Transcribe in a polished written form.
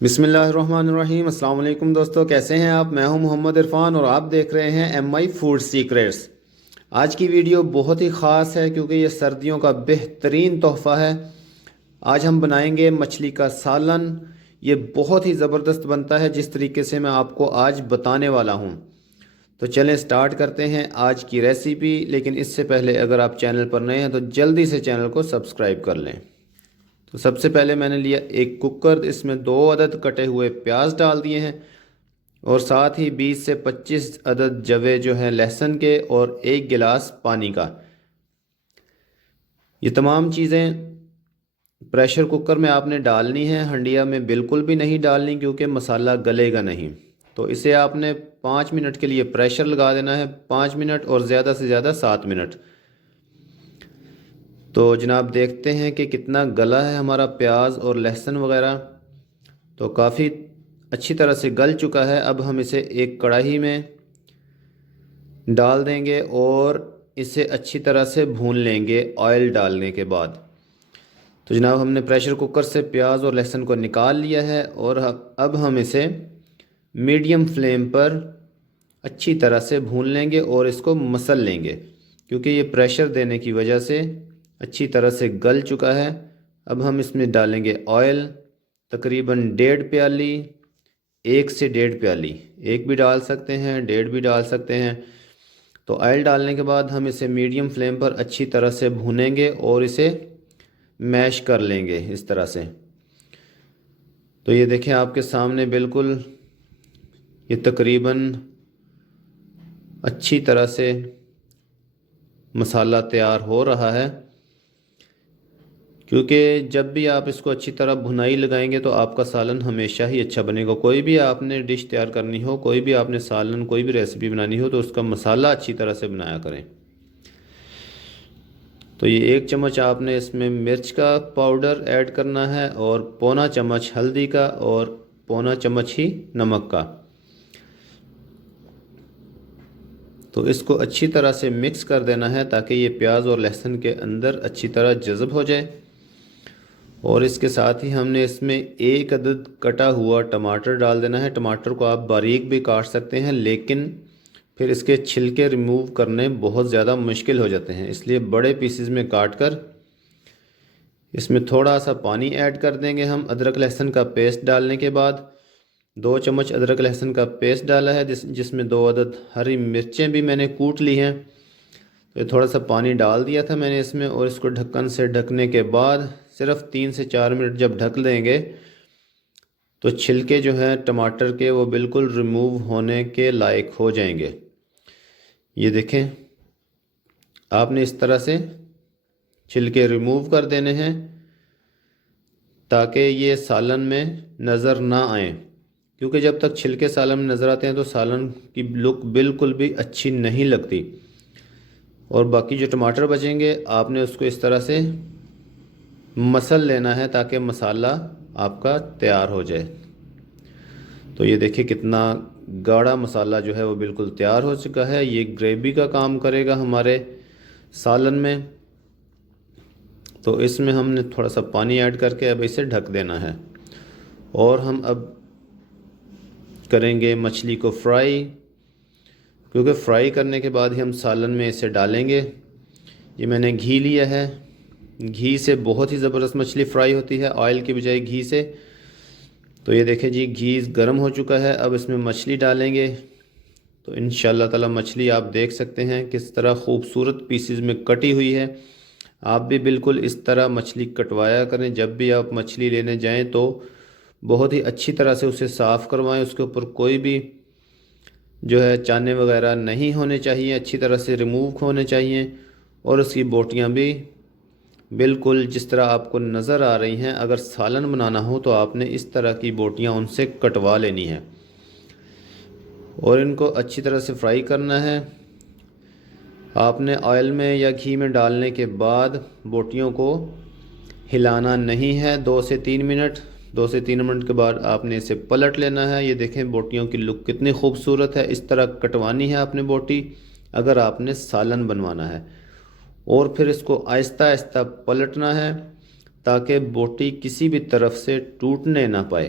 बिस्मिल्लाहिर्रहमानिर्रहीम। अस्सलाम वालेकुम दोस्तों, कैसे हैं आप? मैं हूं मोहम्मद इरफान और आप देख रहे हैं MI फूड सीक्रेट्स। आज की वीडियो बहुत ही ख़ास है क्योंकि ये सर्दियों का बेहतरीन तोहफ़ा है। आज हम बनाएंगे मछली का सालन। ये बहुत ही ज़बरदस्त बनता है जिस तरीके से मैं आपको आज बताने वाला हूं। तो चलें स्टार्ट करते हैं आज की रेसिपी। लेकिन इससे पहले अगर आप चैनल पर नए हैं तो जल्दी से चैनल को सब्सक्राइब कर लें। तो सबसे पहले मैंने लिया एक कुकर, इसमें 2 अदद कटे हुए प्याज डाल दिए हैं और साथ ही 20 से 25 अदद जवे जो हैं लहसुन के और 1 गिलास पानी का। ये तमाम चीज़ें प्रेशर कुकर में आपने डालनी है, हंडिया में बिल्कुल भी नहीं डालनी क्योंकि मसाला गलेगा नहीं। तो इसे आपने 5 मिनट के लिए प्रेशर लगा देना है, 5 मिनट और ज़्यादा से ज़्यादा 7 मिनट। तो जनाब देखते हैं कि कितना गला है हमारा प्याज और लहसुन वगैरह। तो काफ़ी अच्छी तरह से गल चुका है। अब हम इसे एक कढ़ाई में डाल देंगे और इसे अच्छी तरह से भून लेंगे ऑयल डालने के बाद। तो जनाब हमने प्रेशर कुकर से प्याज और लहसुन को निकाल लिया है और अब हम इसे मीडियम फ्लेम पर अच्छी तरह से भून लेंगे और इसको मसल लेंगे क्योंकि ये प्रेशर देने की वजह से अच्छी तरह से गल चुका है। अब हम इसमें डालेंगे ऑयल, तकरीबन 1.5 प्याली, 1 से 1.5 प्याली, 1 भी डाल सकते हैं, 1.5 भी डाल सकते हैं। तो ऑयल डालने के बाद हम इसे मीडियम फ्लेम पर अच्छी तरह से भूनेंगे और इसे मैश कर लेंगे इस तरह से। तो ये देखें आपके सामने बिल्कुल ये तकरीबन अच्छी तरह से मसाला तैयार हो रहा है क्योंकि जब भी आप इसको अच्छी तरह भुनाई लगाएंगे तो आपका सालन हमेशा ही अच्छा बनेगा। कोई भी आपने डिश तैयार करनी हो, कोई भी आपने सालन, कोई भी रेसिपी बनानी हो तो उसका मसाला अच्छी तरह से बनाया करें। तो ये 1 चम्मच आपने इसमें मिर्च का पाउडर ऐड करना है और पौना चम्मच हल्दी का और पौना चम्मच ही नमक का। तो इसको अच्छी तरह से मिक्स कर देना है ताकि ये प्याज और लहसुन के अंदर अच्छी तरह जज़ब हो जाए। और इसके साथ ही हमने इसमें 1 अदद कटा हुआ टमाटर डाल देना है। टमाटर को आप बारीक भी काट सकते हैं लेकिन फिर इसके छिलके रिमूव करने बहुत ज़्यादा मुश्किल हो जाते हैं, इसलिए बड़े पीसेस में काट कर इसमें थोड़ा सा पानी ऐड कर देंगे हम। अदरक लहसुन का पेस्ट डालने के बाद 2 चम्मच अदरक लहसुन का पेस्ट डाला है जिसमें 2 अदद हरी मिर्चें भी मैंने कूट ली हैं। तो थोड़ा सा पानी डाल दिया था मैंने इसमें और इसको ढक्कन से ढकने के बाद सिर्फ 3 से 4 मिनट जब ढक देंगे तो छिलके जो हैं टमाटर के वो बिल्कुल रिमूव होने के लायक हो जाएंगे। ये देखें आपने इस तरह से छिलके रिमूव कर देने हैं ताकि ये सालन में नज़र ना आए, क्योंकि जब तक छिलके सालन में नज़र आते हैं तो सालन की लुक बिल्कुल भी अच्छी नहीं लगती। और बाकी जो टमाटर बचेंगे आपने उसको इस तरह से मसल लेना है ताकि मसाला आपका तैयार हो जाए। तो ये देखिए कितना गाढ़ा मसाला जो है वो बिल्कुल तैयार हो चुका है। ये ग्रेवी का काम करेगा हमारे सालन में। तो इसमें हमने थोड़ा सा पानी ऐड करके अब इसे ढक देना है और हम अब करेंगे मछली को फ्राई, क्योंकि फ्राई करने के बाद ही हम सालन में इसे डालेंगे। ये मैंने घी लिया है, घी से बहुत ही ज़बरदस्त मछली फ्राई होती है, ऑयल की बजाय घी से। तो ये देखें जी घी गर्म हो चुका है, अब इसमें मछली डालेंगे। तो इंशाअल्लाह ताला मछली आप देख सकते हैं किस तरह खूबसूरत पीसेस में कटी हुई है। आप भी बिल्कुल इस तरह मछली कटवाया करें। जब भी आप मछली लेने जाएं तो बहुत ही अच्छी तरह से उसे साफ़ करवाएं, उसके ऊपर कोई भी जो है चाने वगैरह नहीं होने चाहिए, अच्छी तरह से रिमूव होने चाहिए। और उसकी बोटियां भी बिल्कुल जिस तरह आपको नज़र आ रही हैं, अगर सालन बनाना हो तो आपने इस तरह की बोटियां उनसे कटवा लेनी है और इनको अच्छी तरह से फ्राई करना है। आपने ऑयल में या घी में डालने के बाद बोटियों को हिलाना नहीं है 2 से 3 मिनट। 2 से 3 मिनट के बाद आपने इसे पलट लेना है। ये देखें बोटियों की लुक कितनी खूबसूरत है। इस तरह कटवानी है आपने बोटी अगर आपने सालन बनवाना है। और फिर इसको आहिस्ता आहिस्ता पलटना है ताकि बोटी किसी भी तरफ से टूटने ना पाए,